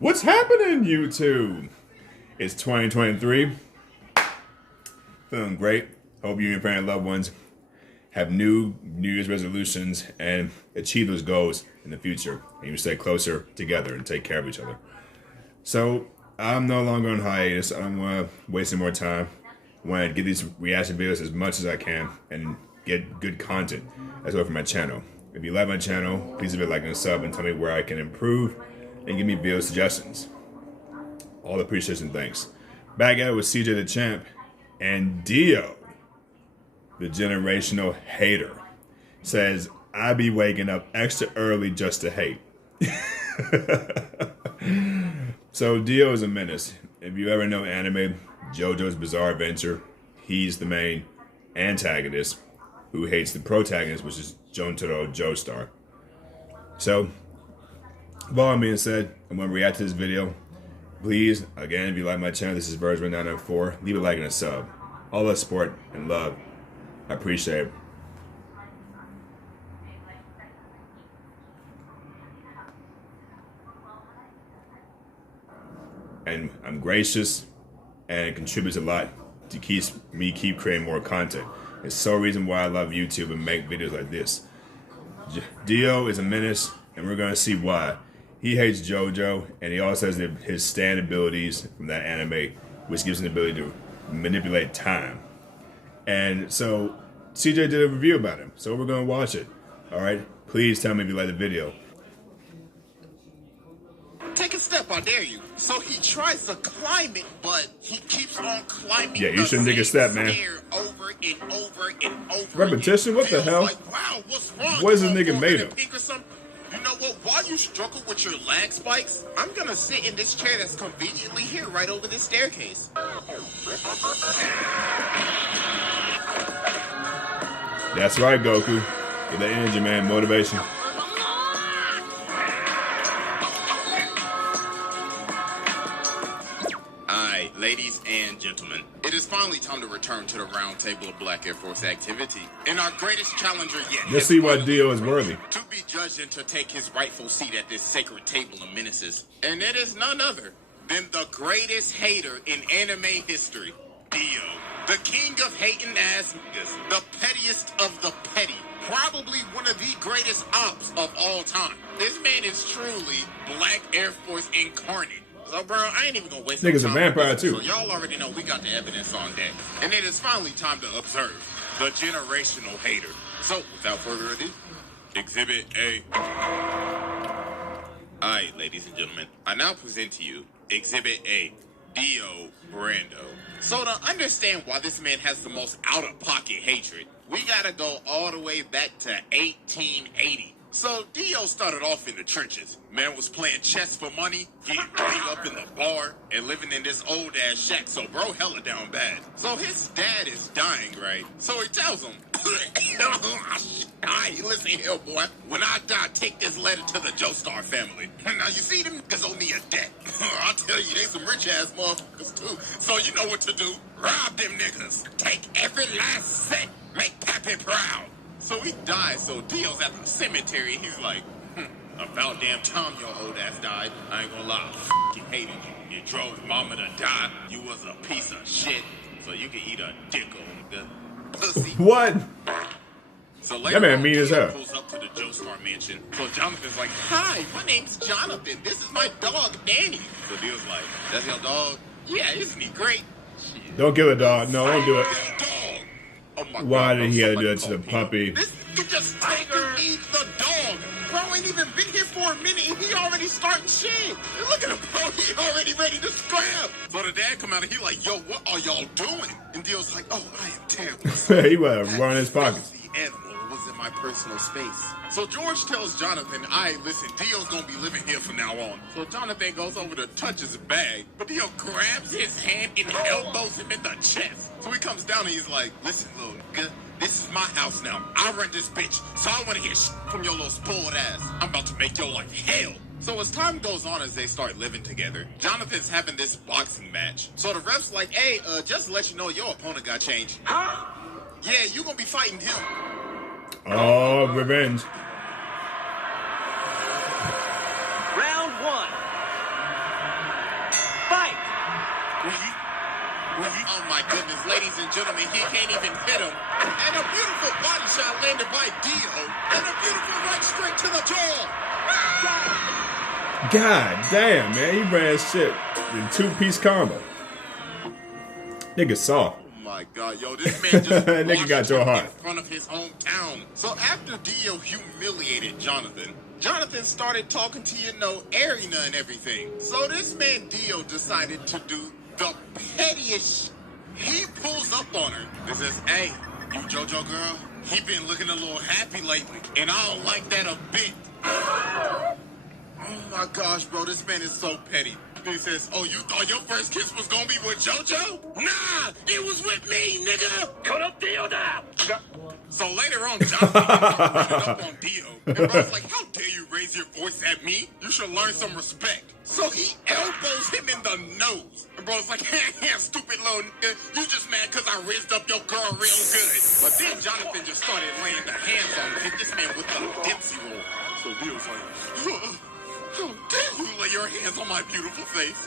What's happening, YouTube? It's 2023. Feeling great. Hope you and your family and loved ones have New Year's resolutions and achieve those goals in the future. And you stay closer together and take care of each other. So I'm no longer on hiatus. I don't want to waste any more time. I want to get these reaction videos as much as I can and get good content as well for my channel. If you like my channel, please leave a like and a sub and tell me where I can improve and give me video suggestions. All appreciation, thanks. Back at it with CJ the Champ and DIO, the generational hater, says, I be waking up extra early just to hate. So DIO is a menace. If you ever know anime, JoJo's Bizarre Adventure, he's the main antagonist who hates the protagonist, which is Jotaro Joestar. So, with all that being said, I'm going to react to this video. Please, again, if you like my channel, this is virgman 904, leave a like and a sub. All the support and love, I appreciate it. And I'm gracious, and it contributes a lot to keep creating more content. It's so reason why I love YouTube and make videos like this. DIO is a menace, and we're going to see why. He hates JoJo, and he also has his stand abilities from that anime, which gives him the ability to manipulate time. And so CJ did a review about him, so we're going to watch it. All right? Please tell me if you like the video. Take a step, I dare you. So he tries to climb it, but he keeps on climbing. Yeah, you shouldn't take a step, man. Over and over and over. Repetition? What the hell? Like, wow, what's wrong? What is this nigga made of? You know what? While you struggle with your lag spikes, I'm gonna sit in this chair that's conveniently here right over this staircase. That's right, Goku. Get that energy, man. Motivation. Alright, ladies and gentlemen, it is finally time to return to the round table of Black Air Force activity. And our greatest challenger yet. Let's see why DIO is worthy. To be judged and to take his rightful seat at this sacred table of menaces. And it is none other than the greatest hater in anime history, DIO. The king of hating ass niggas, the pettiest of the petty, probably one of the greatest ops of all time. This man is truly Black Air Force incarnate. So, bro, I ain't even gonna waste Nigga's time a vampire, too. So y'all already know we got the evidence on deck. And it is finally time to observe the generational hater. So, without further ado, Exhibit A. Alright, ladies and gentlemen, I now present to you Exhibit A, DIO Brando. So to understand why this man has the most out-of-pocket hatred, we gotta go all the way back to 1880. So DIO started off in the trenches. Man was playing chess for money, getting beat up in the bar, and living in this old-ass shack, so bro hella down bad. So his dad is dying, right? So he tells him, alright, listen here, boy. When I die, take this letter to the Joestar family. Now, you see, them niggas owe me a debt. I'll tell you, they some rich-ass motherfuckers, too. So you know what to do. Rob them niggas. Take every last cent. Make Pappy proud. So he dies, so DIO's at the cemetery, and he's like, about damn time your old ass died. I ain't gonna lie, I fucking hated you. You drove mama to die. You was a piece of shit. So you can eat a dick on the pussy. What? So later, that man mean as hell. Pulls up to the Joestar mansion. So Jonathan's like, hi, my name's Jonathan. This is my dog, Danny. So DIO's like, that's your dog? Yeah, isn't he great? Shit. Don't kill a dog. No, don't do it. Oh my Why God, did he have to do that to the puppy? This nigga just fucking eat the dog. Bro ain't even been here for a minute and he already starting shit. And look at him, bro. He already ready to scrap. So the dad come out and he like, yo, what are y'all doing? And DIO's like, oh, I am terrible. He was running his pockets. The animal was in my personal space. So George tells Jonathan, listen, DIO's gonna be living here from now on. So Jonathan goes over to touch his bag, but DIO grabs his hand and elbows him in the chest. So he comes down and he's like, listen, little nigga, this is my house now. I run this bitch, so I wanna hear shit from your little spoiled ass. I'm about to make your life hell. So as time goes on, as they start living together, Jonathan's having this boxing match. So the ref's like, hey, just to let you know, your opponent got changed. Huh? Yeah, you gonna be fighting him. Oh, revenge. Round one. goodness, ladies and gentlemen, he can't even hit him. And a beautiful body shot landed by Dio. And a beautiful right straight to the jaw. God damn, man. He ran shit in two-piece combo. Nigga soft. Oh my God, yo, this man just Nigga got your heart. in front of his hometown. So after Dio humiliated Jonathan, Jonathan started talking to, you know, Arena and everything. So this man Dio decided to do the pettiest. He pulls up on her and says, hey, you JoJo girl, he been looking a little happy lately, and I don't like that a bit. Oh my gosh, bro, this man is so petty. He says, oh, you thought your first kiss was gonna be with JoJo? Nah, it was with me, nigga! So later on, Jonathan ended up on Dio. And bro's like, how dare you raise your voice at me? You should learn some respect. So he elbows him in the nose. And bro's like, stupid little nigga, you just mad because I raised up your girl real good. But then Jonathan just started laying the hands on him, hit this man with a Dempsey roll. So Dio's like, how dare you lay your hands on my beautiful face?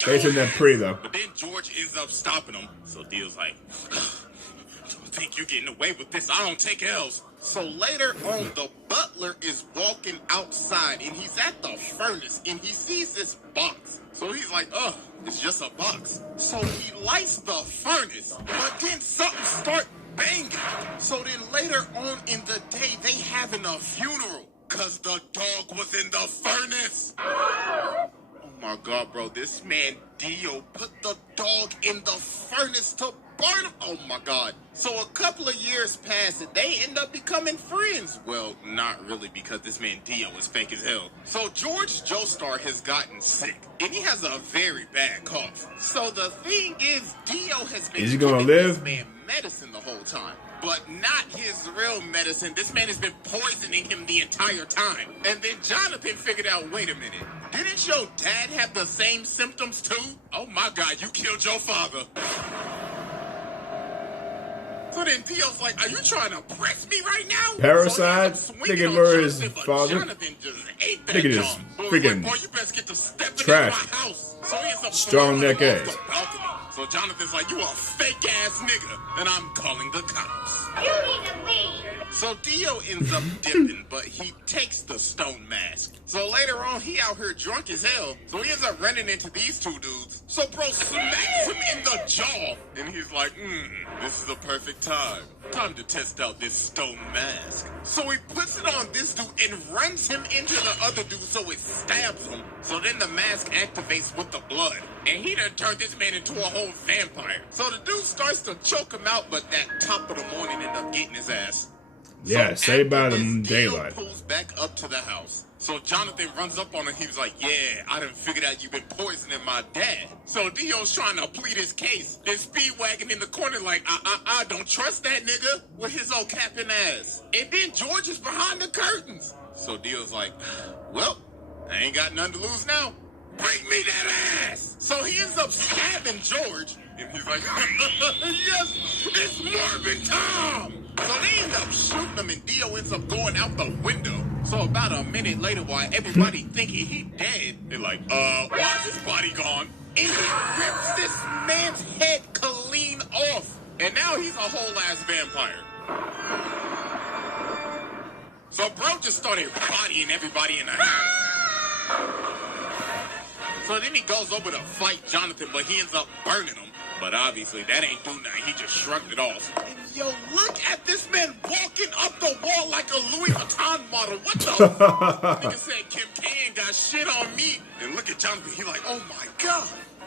Facing that pre though. But then George ends up stopping him. So Dio's like, don't think you're getting away with this. I don't take L's. So later on, the butler is walking outside and he's at the furnace and he sees this box. So he's like, oh, it's just a box. So he lights the furnace, but then something starts banging. So then later on in the day, they having a funeral. Cause the dog was in the furnace. Oh my God, bro. This man, Dio, put the dog in the furnace to burn him. Oh my God. So a couple of years pass and they end up becoming friends. Well, not really, because this man, Dio, is fake as hell. So George Joestar has gotten sick and he has a very bad cough. So the thing is, Dio has been giving this man medicine the whole time. But not his real medicine. This man has been poisoning him the entire time. And then Jonathan figured out, wait a minute. Didn't your dad have the same symptoms too? Oh my God, you killed your father. So then Dio's like, are you trying to press me right now? Parasite? So Nigga murdered his father. Jonathan just ate that Nigga just freaking boy, you best get to stepping trash. in my house. So he ends up Strong neck ass. So Jonathan's like, you a fake ass nigga, and I'm calling the cops. You need to leave. So Dio ends up dipping, but he takes the stone mask. So later on, he out here drunk as hell. So he ends up running into these two dudes. So bro smacks him in the jaw. And he's like, this is a perfect time. Time to test out this stone mask. So he puts it on this dude and runs him into the other dude so it stabs him. So then the mask activates with the blood. And he done turned this man into a whole vampire. So the dude starts to choke him out, but that top of the morning end up getting his ass. Yeah, so saved by after the this, Dio daylight. pulls back up to the house. So Jonathan runs up on him. He was like, yeah, I done figured out you've been poisoning my dad. So Dio's trying to plead his case. And Speedwagon in the corner like, I don't trust that nigga with his old capping ass. And then George is behind the curtains. So Dio's like, well, I ain't got nothing to lose now. Bring me that ass. So he ends up stabbing George. And he's like, yes, it's Morbid Tom. So they end up shooting him and Dio ends up going out the window. So about a minute later, while everybody thinking he dead, they're like, why is his body gone? And he rips this man's head clean off. And now he's a whole ass vampire. So bro just started bodying everybody in the house. So then he goes over to fight Jonathan, but he ends up burning him. But obviously, that ain't do nothing. He just shrugged it off. And yo, look at this man walking up the wall like a Louis Vuitton model. What the fuck? Nigga said Kim K got shit on me. And look at Jonathan. He like, oh my God.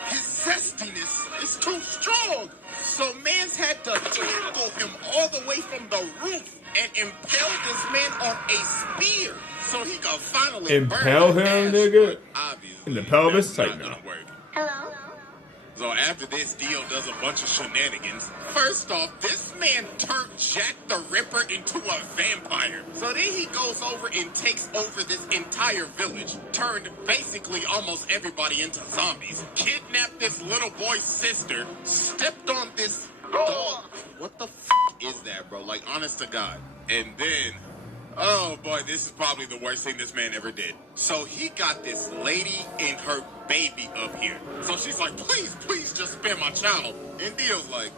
His zestiness is too strong. So mans had to tackle him all the way from the roof and impale this man on a spear. So he could finally impale burn him, nigga? Obviously, in the pelvis? that's Like, not no. gonna work. Hello? So after this, Dio does a bunch of shenanigans. First off, this man turned Jack the Ripper into a vampire. So then he goes over and takes over this entire village. Turned basically almost everybody into zombies. Kidnapped this little boy's sister. Stepped on this dog. What the f*** is that, bro? Like, honest to God. And then Oh boy, this is probably the worst thing this man ever did. So he got this lady and her baby up here. So she's like, please, please just spare my child. And Dio's like,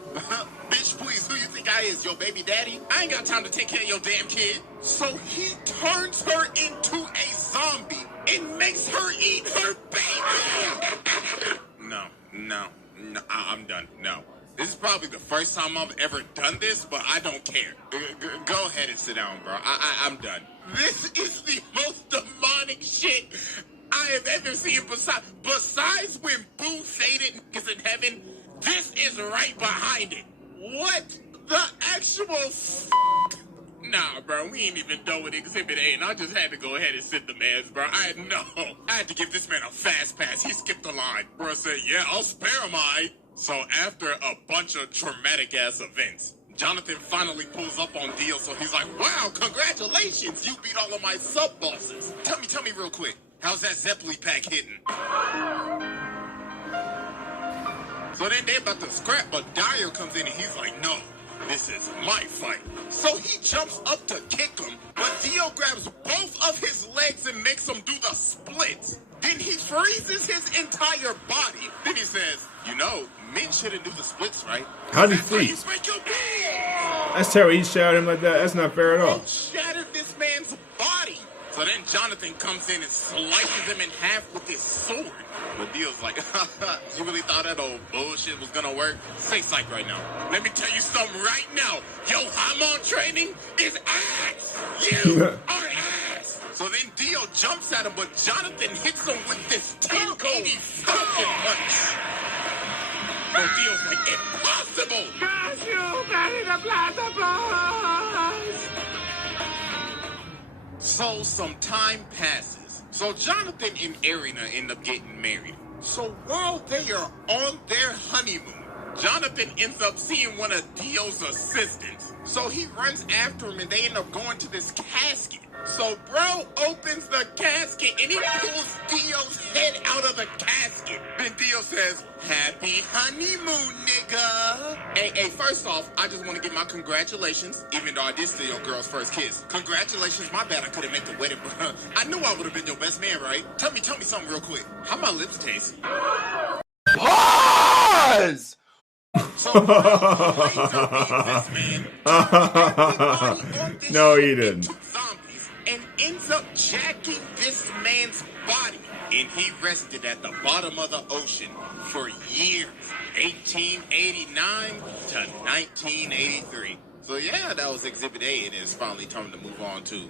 bitch, please, who you think I is, your baby daddy? I ain't got time to take care of your damn kid. So he turns her into a zombie and makes her eat her baby. No, I'm done. No. This is probably the first time I've ever done this, but I don't care. Go ahead and sit down, bro. I'm done. This is the most demonic shit I have ever seen. Besides when Boo faded niggas in heaven, this is right behind it. What the actual Nah, bro, we ain't even done with Exhibit A, and I just had to go ahead and sit the mans, bro. I had to give this man a fast pass. He skipped the line. Bro said, yeah, I'll spare him, So after a bunch of traumatic-ass events, Jonathan finally pulls up on Dio, so he's like, wow, congratulations, you beat all of my sub-bosses. Tell me real quick, how's that Zeppeli pack hitting? So then they're about to scrap, but DIO comes in and he's like, no, this is my fight. So he jumps up to kick him, but Dio grabs both of his legs and makes him do the splits. Then he freezes his entire body. Then he says, you know, men shouldn't do the splits, right? How'd he freeze? That's terrible. He shattered him like that. That's not fair at all. He shattered this man's body. So then Jonathan comes in and slices him in half with his sword. But Dio's like, you really thought that old bullshit was gonna work? Stay psyched right now. Let me tell you something right now. Yo, Hamon training is ass. You are ass. So then Dio jumps at him, but Jonathan hits him with this 1080 fucking punch. But Dio's like, impossible. So some time passes. So Jonathan and Arena end up getting married. So while they are on their honeymoon, Jonathan ends up seeing one of Dio's assistants. So he runs after him and they end up going to this casket. So bro opens the casket and he pulls Dio's head out of the casket. Then Dio says, happy honeymoon, nigga. Hey, first off, I just want to give my congratulations, even though I did steal your girl's first kiss. Congratulations, my bad I couldn't make the wedding, bro. I knew I would have been your best man, right? Tell me something real quick. How my lips taste? Pause! So laser beams this man. No, he didn't. Zombies and ends up jacking this man's body. And he rested at the bottom of the ocean for years. 1889 to 1983. So yeah, that was Exhibit A, and it's finally time to move on to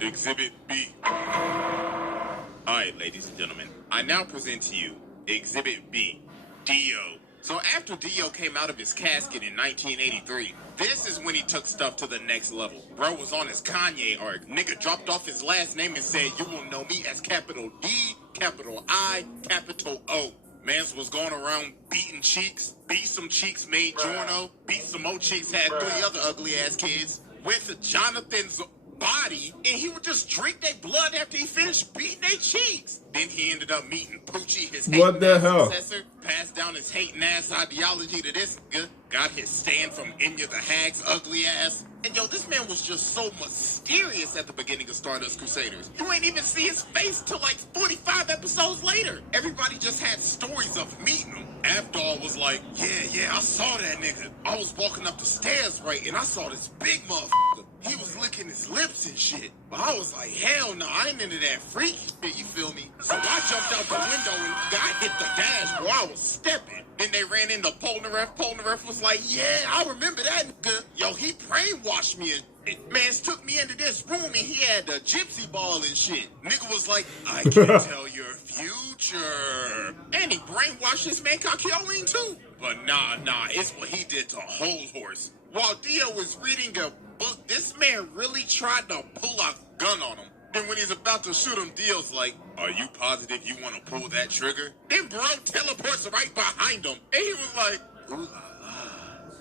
Exhibit B. Alright, ladies and gentlemen, I now present to you Exhibit B, Dio. So after Dio came out of his casket in 1983, this is when he took stuff to the next level. Bro was on his Kanye arc. Nigga dropped off his last name and said, you will know me as capital D, capital I, capital O. Mans was going around beating cheeks, beat some cheeks made Jorno, beat some more cheeks, had 3 other ugly ass kids with Jonathan's body, and he would just drink their blood after he finished beating their cheeks. Then he ended up meeting Poochie, his successor, passed down his hating ass ideology to this nigga, got his stand from Enya the Hag's ugly ass. And yo, this man was just so mysterious at the beginning of Stardust Crusaders. You ain't even see his face till like 45 episodes later. Everybody just had stories of meeting him. Avdol was like, yeah, I saw that nigga. I was walking up the stairs, right, and I saw this big motherfucker. He was licking his lips and shit. But I was like, hell no, I ain't into that freaky shit, you feel me? So I jumped out the window and I hit the dash where I was stepping. Then they ran into Polnareff. Polnareff was like, yeah, I remember that nigga. Yo, he brainwashed me and mans took me into this room and he had the gypsy ball and shit. Nigga was like, I can tell your future. And he brainwashed this man Kakyoin too. But nah, it's what he did to Whole Horse. While Dio was reading a book, this man really tried to pull a gun on him. Then when he's about to shoot him, Dio's like, are you positive you want to pull that trigger? Then bro teleports right behind him. And he was like, ooh la la.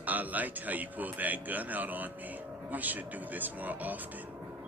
I liked how you pulled that gun out on me. We should do this more often.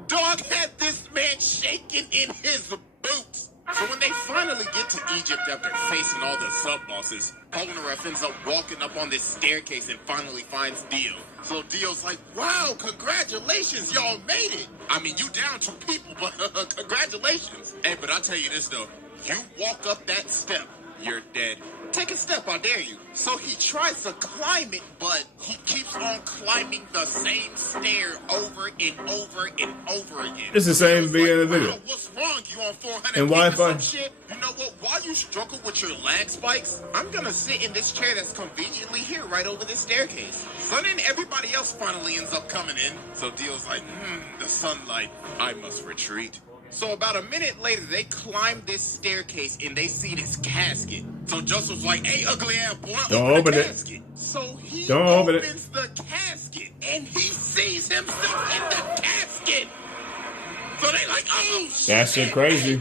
Dog had this man shaking in his boots. So when they finally get to Egypt after facing all the sub-bosses, Bonaref ends up walking up on this staircase and finally finds Dio. So Dio's like, wow, congratulations, y'all made it. I mean, you down 2 people, but congratulations. Hey, but I'll tell you this, though. You walk up that step, you're dead. Take a step, I dare you. So he tries to climb it, but he keeps on climbing the same stair over and over and over again. It's the same video in the Wow, video. what's wrong? You on 400 And gig or Wi-Fi? some shit? You know what? While you struggle with your lag spikes, I'm gonna sit in this chair that's conveniently here right over this staircase. So then everybody else finally ends up coming in. So Dio's like, the sunlight, I must retreat. So about a minute later, they climb this staircase and they see this casket. So Joseph's like, hey, ugly ass boy, Don't open the it. casket. So he Don't open it. opens the casket and he sees himself in the casket. So they like, oh shit. That shit crazy.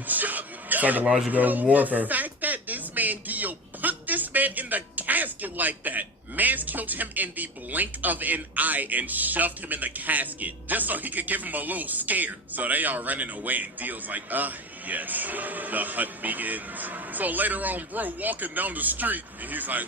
Psychological warfare. The fact that this man Dio put this man in the casket like that. Man's killed him in the blink of an eye and shoved him in the casket just so he could give him a little scare. So they are running away and Dio's like, yes, the hunt begins. So later on, bro walking down the street and he's like,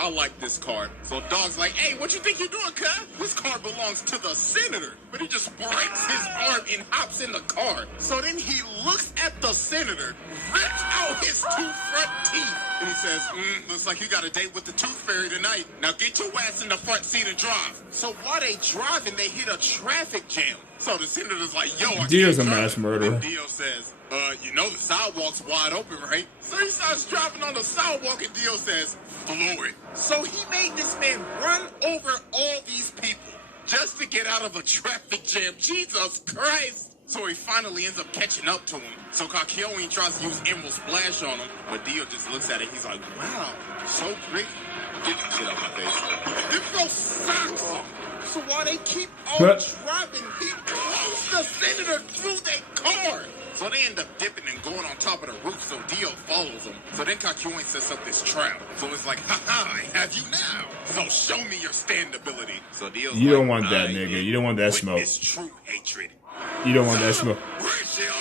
I like this card. So Dog's like, hey, what you think you're doing, cuz? This card belongs to the senator. But he just breaks his arm and hops in the car. So then he looks at the senator, rips out his 2 front teeth, and he says, looks like you got a date with the tooth fairy tonight. Now get your ass in the front seat and drive. So while they driving, they hit a traffic jam. So the senator's like, yo, I Dio's can't a drive. mass murderer. And Dio says, you know the sidewalk's wide open, right? So he starts driving on the sidewalk and Dio says, floor it. So he made this man run over all these people just to get out of a traffic jam. Jesus Christ. So he finally ends up catching up to him. So Kakyoin tries to use Emerald Splash on him, but Dio just looks at it. He's like, wow, so pretty. Get that shit out my face. Them girls sucks. So while they keep on driving, he blows the senator through their car. So they end up dipping and going on top of the roof, so Dio follows them. So then Kakyoin sets up this trap. So it's like, haha, I have you now. So show me your standability. So Dio's You like, don't want that, nigga. You don't want that smoke. It's true hatred. You don't want that smoke. Ratio.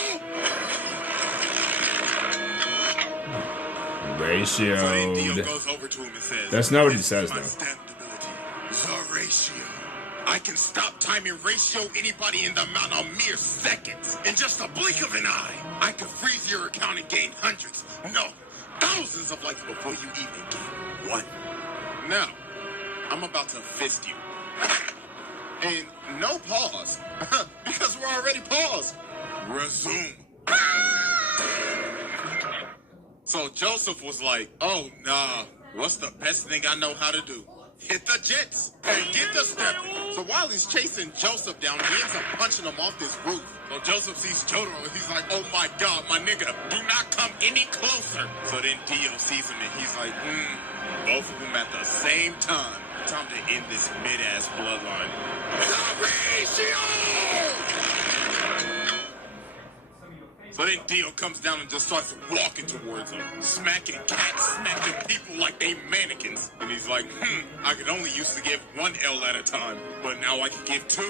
So then Dio Ratioed. goes over to him and says, That's not what he "This says, is my though. standability. The ratio. I can stop time and ratio anybody in the amount of mere seconds. In just a blink of an eye, I can freeze your account and gain hundreds, no, thousands of life before you even gain one. Now, I'm about to fist you. And no pause, because we're already paused. Resume. So Joseph was like, oh, nah, what's the best thing I know how to do? Hit the jets and get the stepping. So while he's chasing Joseph down, he ends up punching him off this roof. So Joseph sees Jotaro and he's like, oh my God, my nigga, do not come any closer. So then Dio sees him and he's like, both of them at the same time. Time to end this mid-ass bloodline. So then Dio comes down and just starts walking towards him, smacking cats, smacking people like they mannequins. And he's like, I could only used to give 1 L at a time, but now I can give 2.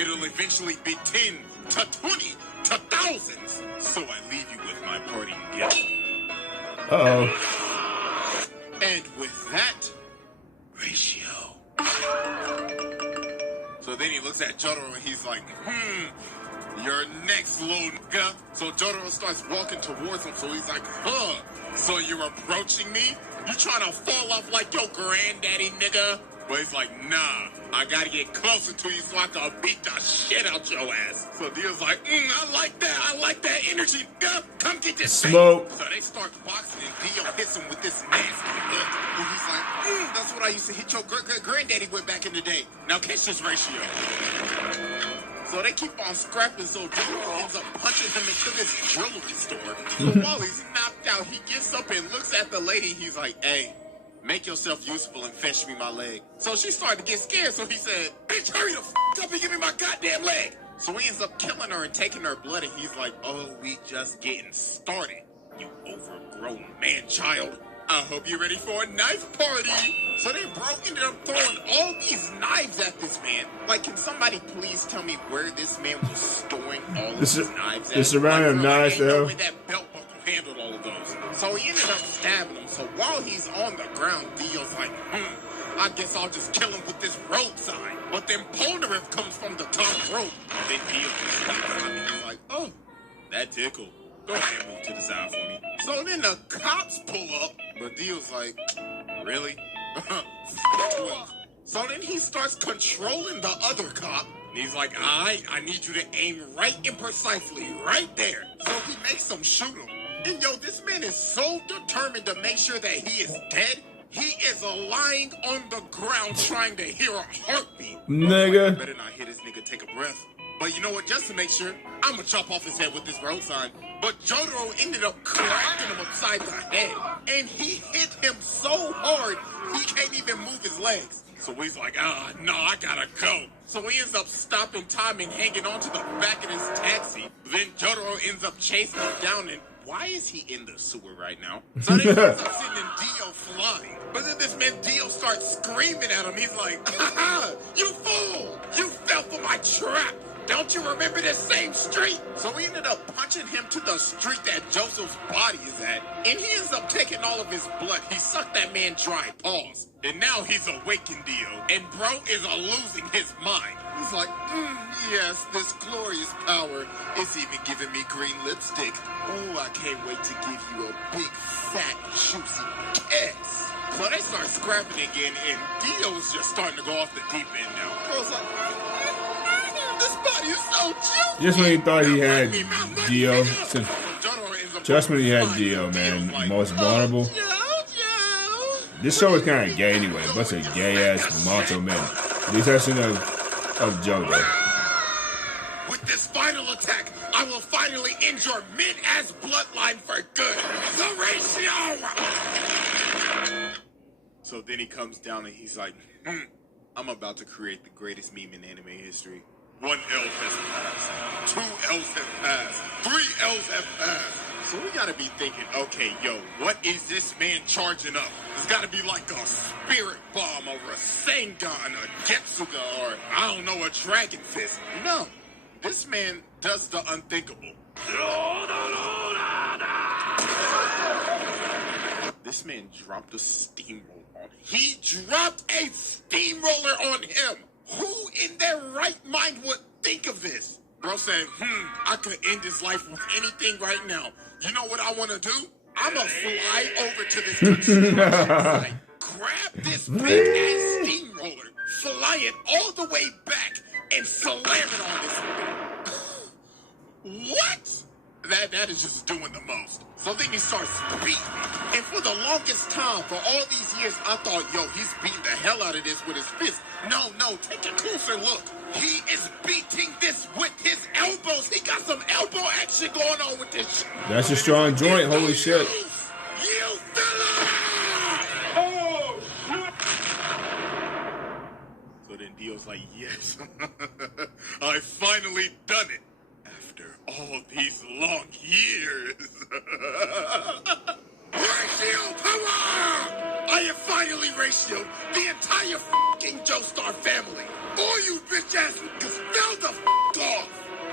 It'll eventually be 10 to 20 to thousands. So I leave you with my parting gift. Uh-oh. And with that, ratio. So then he looks at Jotaro and he's like, you're next, little nigga. So Jotaro starts walking towards him, so he's like, so you're approaching me? You trying to fall off like your granddaddy, nigga? But he's like, nah, I gotta get closer to you so I can beat the shit out your ass. So Dio's like, I like that energy, nigga. Come get this Smoke. thing. So they start boxing and Dio hits him with this nasty hook. And he's like, that's what I used to hit your granddaddy with back in the day. Now catch this ratio. So they keep on scrapping, so Dio ends up punching him into this jewelry store. So while he's knocked out, he gets up and looks at the lady. He's like, hey, make yourself useful and fetch me my leg. So she started to get scared, so he said, bitch, hurry the up and give me my goddamn leg. So he ends up killing her and taking her blood, and he's like, oh, we just getting started, you overgrown man-child. I hope you're ready for a knife party. So then bro ended up throwing all these knives at this man. Like, can somebody please tell me where this man was storing all of these knives at? This surrounding like, knives, ain't no though. way that belt buckle handled all of elbows. So he ended up stabbing him. So while he's on the ground, Dio's like, I guess I'll just kill him with this road sign. But then Polnareff comes from the top rope. Then Dio just sneaks on him. He's like, oh, that tickled. Go ahead and move to the side for me. So then the cops pull up, but Dio's like, really? So then he starts controlling the other cop. And he's like, I need you to aim right and precisely, right there. So he makes him shoot him. And yo, this man is so determined to make sure that he is dead. He is lying on the ground trying to hear a heartbeat. Nigga. Better not hear this nigga take a breath. But you know what? Just to make sure, I'm gonna chop off his head with this road sign. But Jotaro ended up cracking him upside the head. And he hit him so hard, he can't even move his legs. So he's like, no, I gotta go. So he ends up stopping time and hanging onto the back of his taxi. Then Jotaro ends up chasing him down, and why is he in the sewer right now? So then he ends up sending Dio flying. But then this man Dio starts screaming at him. He's like, you fool! You fell for my trap! Don't you remember this same street? So we ended up punching him to the street that Joseph's body is at. And he ends up taking all of his blood. He sucked that man dry. Pause. And now he's awakened Dio. And bro is losing his mind. He's like, yes, this glorious power is even giving me green lipstick. Oh, I can't wait to give you a big, fat, juicy kiss. So they start scrapping again, and Dio's just starting to go off the deep end now. Bro's like, this body is so juicy. Just when he thought he had Dio, just when he had Dio, man, most vulnerable. This show is kind of gay anyway. Bunch of gay-ass macho men. The exception of Jodo. With this final attack, I will finally end your mid-ass bloodline for good. The ratio! So then he comes down and he's like, I'm about to create the greatest meme in anime history. 1 L has passed. 2 L's have passed. 3 L's have passed. So we gotta be thinking, okay, yo, what is this man charging up? It's gotta be like a spirit bomb, or a Rasengan, a Getsuga, or I don't know, a Dragon Fist. No, this man does the unthinkable. This man dropped a steamroller on him. He dropped a steamroller on him. Who in their right mind would think of this? Bro said, I could end his life with anything right now. You know what I want to do? I'm going to fly over to this construction site, grab this big-ass steamroller, fly it all the way back, and slam it on this man. What? That is just doing the most. So then he starts beating. And for the longest time, for all these years, I thought, yo, he's beating the hell out of this with his fist. No, take a closer look. He is beating this with his elbows. He got some elbow action going on with this shit. That's a strong joint. Holy shit. You fella! Oh, so then Dio's like, yes, I finally done it. After all these long years. Ratio power! I have finally ratioed the entire fucking Joestar family. All you bitch ass niggas fell the off.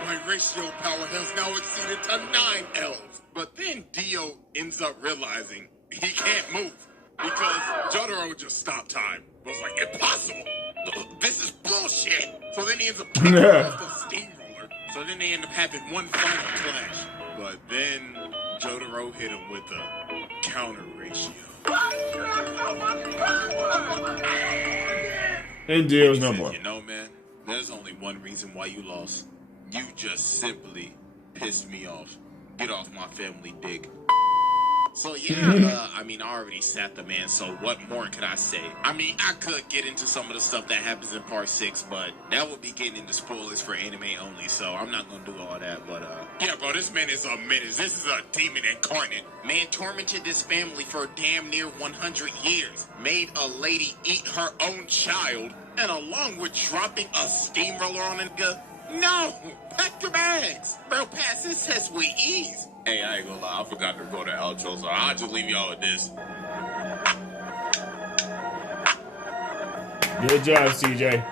My ratio power has now exceeded to 9 L's. But then Dio ends up realizing he can't move because Jotaro just stopped time. I was like, impossible. This is bullshit. So then he ends up kicking off the steamroller. So then they end up having one final clash. But then Jotaro hit him with a counter ratio. And Dio's no more. You know, man, there's only one reason why you lost. You just simply pissed me off. Get off my family dick. So yeah, I already sat the man, so what more could I say? I could get into some of the stuff that happens in part 6, but that would be getting into spoilers for anime only, so I'm not gonna do all that, but yeah, bro, this man is a menace. This is a demon incarnate. Man tormented this family for damn near 100 years. Made a lady eat her own child, and along with dropping a steamroller on a nigga, no! Pack your bags! Bro, pass this test with ease. Hey, I ain't gonna lie, I forgot to go to outro, so I'll just leave y'all with this. Good job, CJ.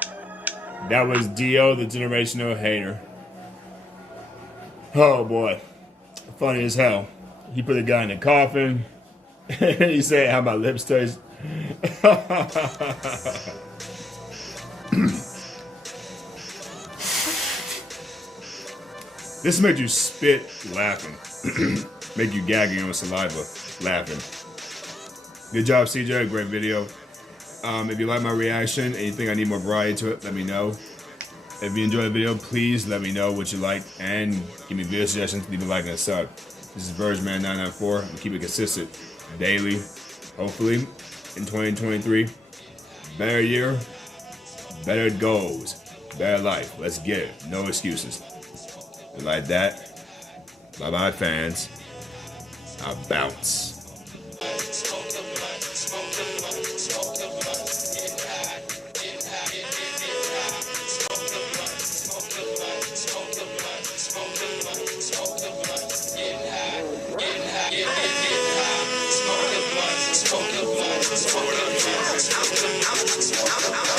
That was Dio, the generational hater. Oh boy. Funny as hell. He put a guy in a coffin. He said how my lips taste. This makes you spit laughing. Make you gagging on saliva laughing. Good job, CJ. Great video. If you like my reaction and you think I need more variety to it, let me know. If you enjoyed the video, please let me know what you like and give me video suggestions. Leave a like and a sub. This is virgman994. I'm gonna keep it consistent daily. Hopefully, in 2023, better year, better goals, better life. Let's get it. No excuses. And like that, bye-bye fans. I bounce. Smoke the blood, smoke the blood, smoke the blood.